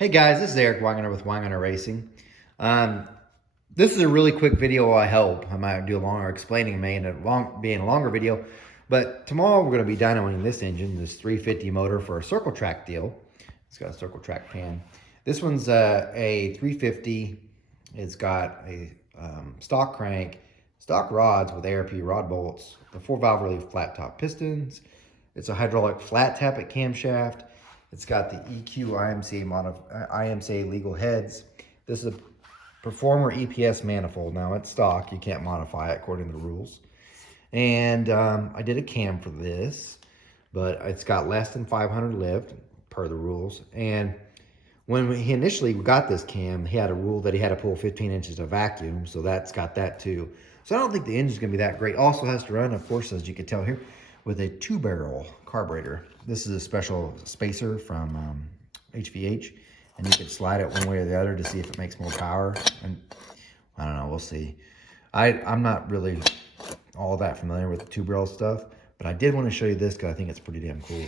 Hey guys, this is Eric Wagoner with Wagoner Racing. Um, this is a really quick video. I hope I might do a longer explaining, may end up being a longer video. But tomorrow we're going to be dynoing this engine, this 350 motor for a circle track deal. It's got a circle track pan. This one's a 350. It's got a stock crank, stock rods with ARP rod bolts, the 4-valve relief flat top pistons. It's a hydraulic flat tappet camshaft. It's got the EQ IMCA legal heads. This is a Performer EPS manifold. Now it's stock, you can't modify it according to the rules. And I did a cam for this, but it's got less than 500 lift per the rules. And when he initially got this cam, he had a rule that he had to pull 15 inches of vacuum, so that's got that too. So I don't think the engine's gonna be that great. Also has to run, of course, as you can tell here, with a 2-barrel carburetor. This is a special spacer from HVH, and you can slide it one way or the other to see if it makes more power. And I don't know, we'll see. I'm not really all that familiar with the 2-barrel stuff, but I did want to show you this because I think it's pretty damn cool.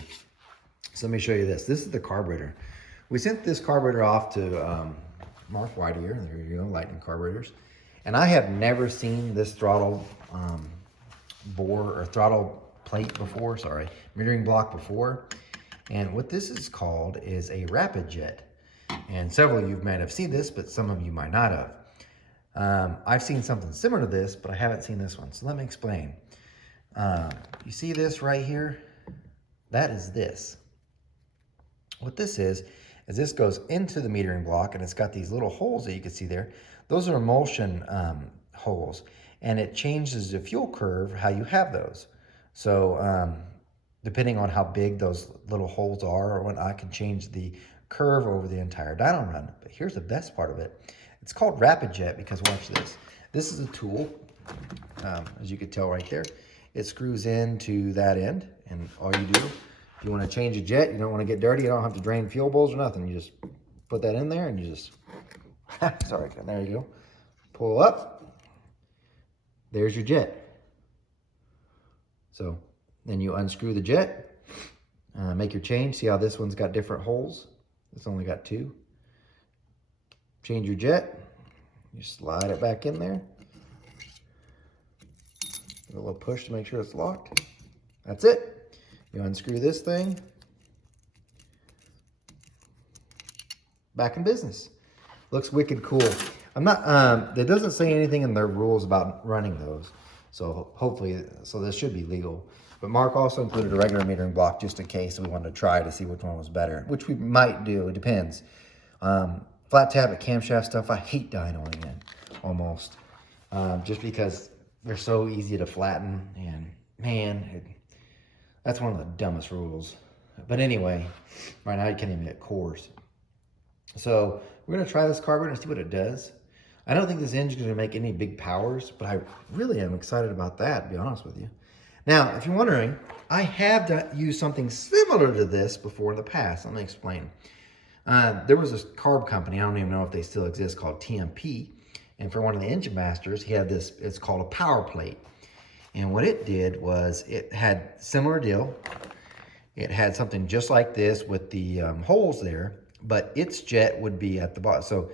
So let me show you this. This is the carburetor. We sent this carburetor off to Mark Whittier. There you go, Lightning Carburetors. And I have never seen this throttle bore or throttle plate before, sorry, metering block before. And what this is called is a Rapidjet. And several of you might have seen this, but some of you might not have. I've seen something similar to this, but I haven't seen this one. So let me explain. You see this right here? That is this. What this is this goes into the metering block, and it's got these little holes that you can see there. Those are emulsion holes, and it changes the fuel curve how you have those. So depending on how big those little holes are or whatnot, I can change the curve over the entire dyno run. But here's the best part of it. It's called Rapidjet because watch this. This is a tool, as you can tell right there. It screws into that end, and all you do, if you want to change a jet, you don't want to get dirty, you don't have to drain fuel bowls or nothing. You just put that in there and you just, sorry, there you go. Pull up, there's your jet. So then you unscrew the jet, make your change. See how this one's got different holes? It's only got 2. Change your jet, you slide it back in there. Give it a little push to make sure it's locked. That's it. You unscrew this thing. Back in business. Looks wicked cool. I'm not, it doesn't say anything in their rules about running those. So hopefully, so this should be legal. But Mark also included a regular metering block just in case we wanted to try to see which one was better, which we might do, it depends. Flat tappet camshaft stuff, I hate dynoing in, almost. Just because they're so easy to flatten, and man, that's one of the dumbest rules. But anyway, right now you can't even get cores. So we're gonna try this carburetor and see what it does. I don't think this engine's gonna make any big powers, but I really am excited about that, to be honest with you. Now, if you're wondering, I have used something similar to this before in the past. Let me explain. There was this carb company, I don't even know if they still exist, called TMP. And for one of the engine masters, he had this, it's called a power plate. And what it did was it had similar deal. It had something just like this with the holes there, but its jet would be at the bottom. So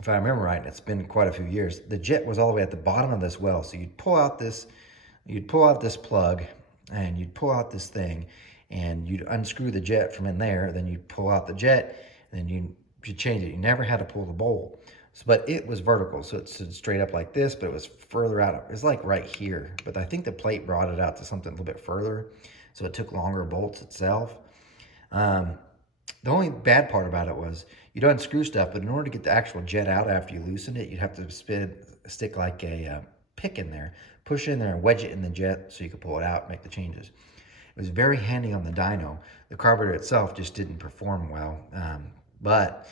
if I remember right, it's been quite a few years, the jet was all the way at the bottom of this well. So you'd pull out this plug, and you'd pull out this thing, and you'd unscrew the jet from in there, then you'd pull out the jet, and then you'd change it. You never had to pull the bowl. So, but it was vertical, so it's straight up like this, but it was further out. It's like right here, but I think the plate brought it out to something a little bit further, so it took longer bolts itself. The only bad part about it was you'd unscrew stuff, but in order to get the actual jet out after you loosened it, you'd have to stick like a pick in there, push it in there and wedge it in the jet so you could pull it out and make the changes. It was very handy on the dyno. The carburetor itself just didn't perform well, but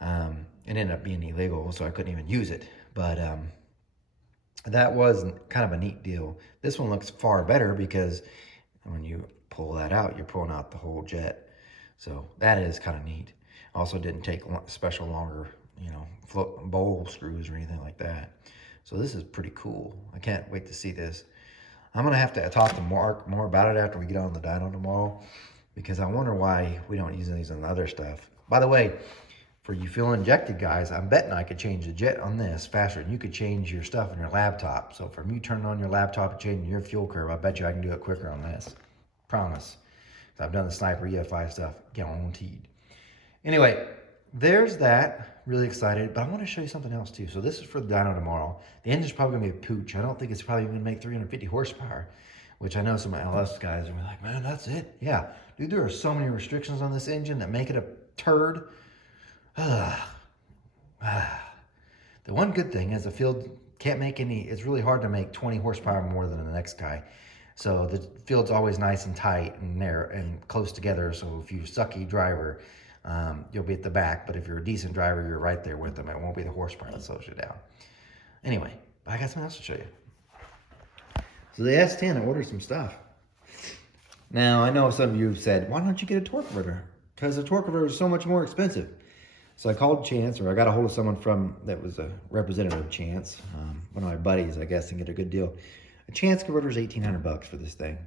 it ended up being illegal, so I couldn't even use it. But that was kind of a neat deal. This one looks far better because when you pull that out, you're pulling out the whole jet. So that is kind of neat. Also didn't take special longer, bowl screws or anything like that. So this is pretty cool. I can't wait to see this. I'm gonna have to talk to Mark more about it after we get on the dyno tomorrow, because I wonder why we don't use these on the other stuff. By the way, for you fuel injected guys, I'm betting I could change the jet on this faster than you could change your stuff on your laptop. So from you turning on your laptop and changing your fuel curve, I bet you I can do it quicker on this. Promise. I've done the Sniper EF5 stuff, guaranteed. Anyway, there's that. Really excited, but I want to show you something else too. So this is for the dyno tomorrow. The engine's probably gonna be a pooch. I don't think it's probably gonna make 350 horsepower, which I know some LS guys are like, man, that's it. Yeah, dude, there are so many restrictions on this engine that make it a turd. The one good thing is the field can't make any, it's really hard to make 20 horsepower more than the next guy. So the field's always nice and tight and narrow and close together. So if you're a sucky driver, you'll be at the back. But if you're a decent driver, you're right there with them. It won't be the horsepower that slows you down. Anyway, I got something else to show you. So the S10, I ordered some stuff. Now, I know some of you have said, why don't you get a torque converter? Because a torque converter is so much more expensive. So I called Chance, or I got a hold of someone that was a representative of Chance, one of my buddies, I guess, and get a good deal. A Chance converter is $1,800 for this thing.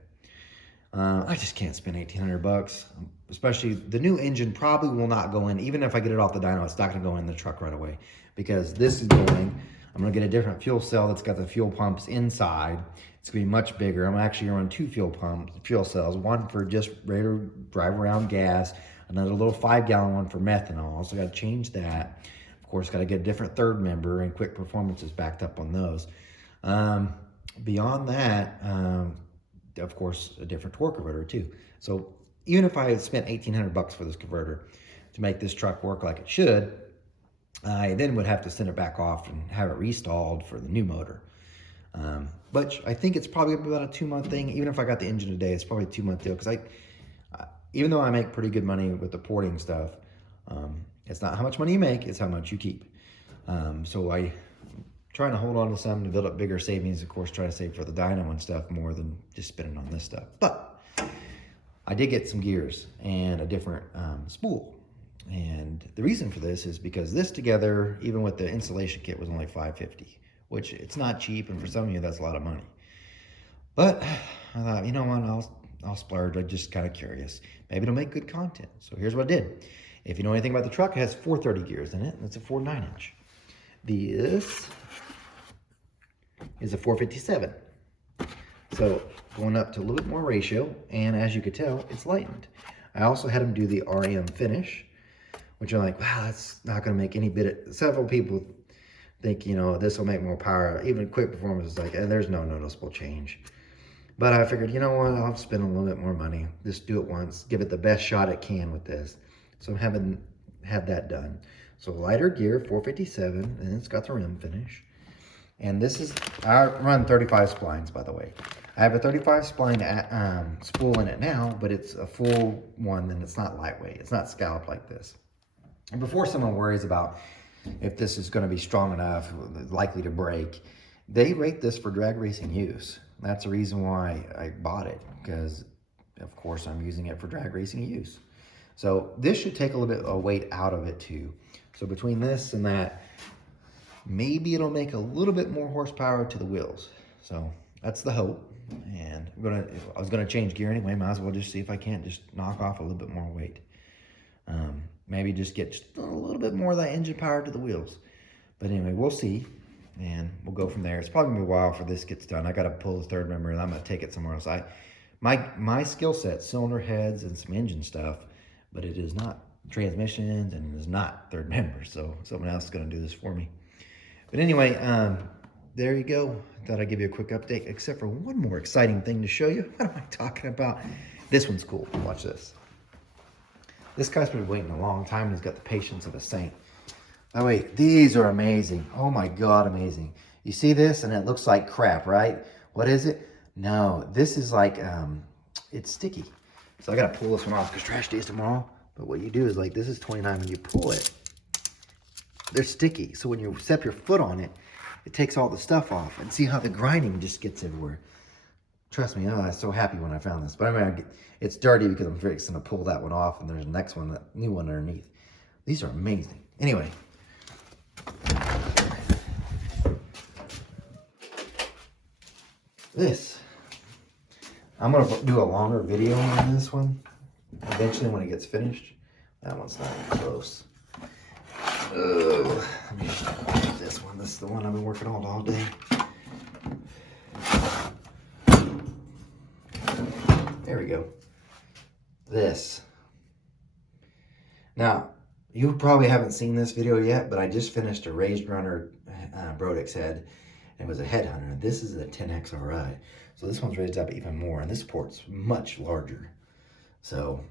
I just can't spend $1,800, especially the new engine probably will not go in. Even if I get it off the dyno, it's not going to go in the truck right away because this is going. I'm going to get a different fuel cell that's got the fuel pumps inside. It's going to be much bigger. I'm actually going to run 2 fuel cells, one for just regular drive around gas, another little 5-gallon one for methanol. So I got to change that. Of course, got to get a different third member, and Quick Performance is backed up on those. Beyond that, of course, a different torque converter too. So even if I had spent $1,800 for this converter to make this truck work like it should, I then would have to send it back off and have it restalled for the new motor. But I think it's probably about a 2-month thing. Even if I got the engine today, it's probably a 2-month deal because even though I make pretty good money with the porting stuff, it's not how much money you make, it's how much you keep. So I trying to hold on to some to build up bigger savings, of course, try to save for the dyno and stuff more than just spending on this stuff. But I did get some gears and a different spool. And the reason for this is because this together, even with the installation kit, was only $550, which it's not cheap. And for some of you, that's a lot of money. But I thought, you know what, I'll splurge. I'm just kind of curious. Maybe it'll make good content. So here's what I did. If you know anything about the truck, it has 430 gears in it. And it's a 4 9-inch. This is a 457. So going up to a little bit more ratio, and as you could tell, it's lightened. I also had them do the RM finish, which I'm like, wow, that's not going to make any bit of, several people think, you know, this will make more power. Even Quick Performance is like, there's no noticeable change. But I figured, you know what, I'll spend a little bit more money. Just do it once, give it the best shot it can with this. So I'm having had that done. So lighter gear, 457, and it's got the rim finish. And this is, I run 35 splines, by the way. I have a 35 spline spool in it now, but it's a full one, and it's not lightweight. It's not scalloped like this. And before someone worries about if this is going to be strong enough, likely to break, they rate this for drag racing use. That's the reason why I bought it, because of course I'm using it for drag racing use. So this should take a little bit of weight out of it too. So between this and that, maybe it'll make a little bit more horsepower to the wheels. So that's the hope. And I was gonna change gear anyway. Might as well just see if I can't just knock off a little bit more weight. Maybe just get just a little bit more of that engine power to the wheels. But anyway, we'll see, and we'll go from there. It's probably gonna be a while for this gets done. I gotta pull the third member, and I'm gonna take it somewhere else. My skill set, cylinder heads and some engine stuff, but it is not transmissions and it is not third member. So someone else is gonna do this for me. But anyway, there you go. Thought I'd give you a quick update, except for one more exciting thing to show you. What am I talking about? This one's cool. Watch this. This guy's been waiting a long time, and he's got the patience of a saint. Oh wait, these are amazing. Oh my God, amazing. You see this, and it looks like crap, right? What is it? No, this is like, it's sticky. So I gotta pull this one off because trash day is tomorrow. But what you do is like, this is 29, when you pull it, they're sticky. So when you step your foot on it, it takes all the stuff off. And see how the grinding just gets everywhere. Trust me, I was so happy when I found this. But I mean, it's dirty because I'm fixing to pull that one off, and there's the next one, that new one underneath. These are amazing. Anyway. This. I'm going to do a longer video on this one. eventually when it gets finished. That one's not even close. Oh, let me use this one. This is the one I've been working on all day. There we go. This. Now, you probably haven't seen this video yet, but I just finished a raised runner Brodix head. It was a headhunter. This is a 10XRI. So this one's raised up even more, and this port's much larger. So,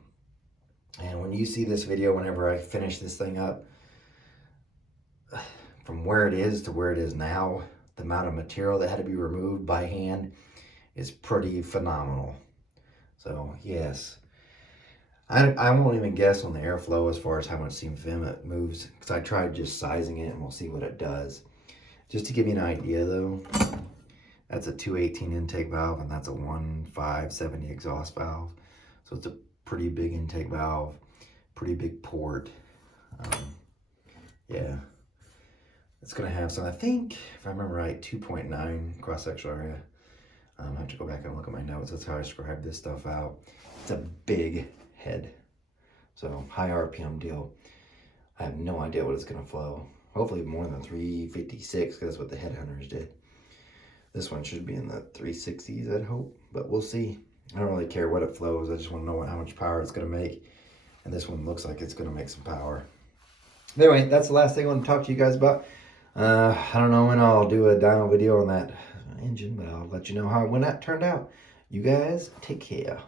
and when you see this video, whenever I finish this thing up, from where it is to where it is now, the amount of material that had to be removed by hand is pretty phenomenal. So, yes. I won't even guess on the airflow as far as how much seam film it moves, because I tried just sizing it, and we'll see what it does. Just to give you an idea though, that's a 218 intake valve, and that's a 1570 exhaust valve. So it's a pretty big intake valve, pretty big port. Yeah, it's gonna have some, I think, if I remember right, 2.9 cross-sectional area. I have to go back and look at my notes. That's how I scribed this stuff out. It's a big head. So high RPM deal. I have no idea what it's gonna flow. Hopefully more than 356, because that's what the headhunters did. This one should be in the 360s, I'd hope, but we'll see. I don't really care what it flows. I just want to know how much power it's gonna make. And this one looks like it's gonna make some power. Anyway, that's the last thing I want to talk to you guys about. I don't know when I'll do a dyno video on that engine, but I'll let you know when that turned out. You guys take care.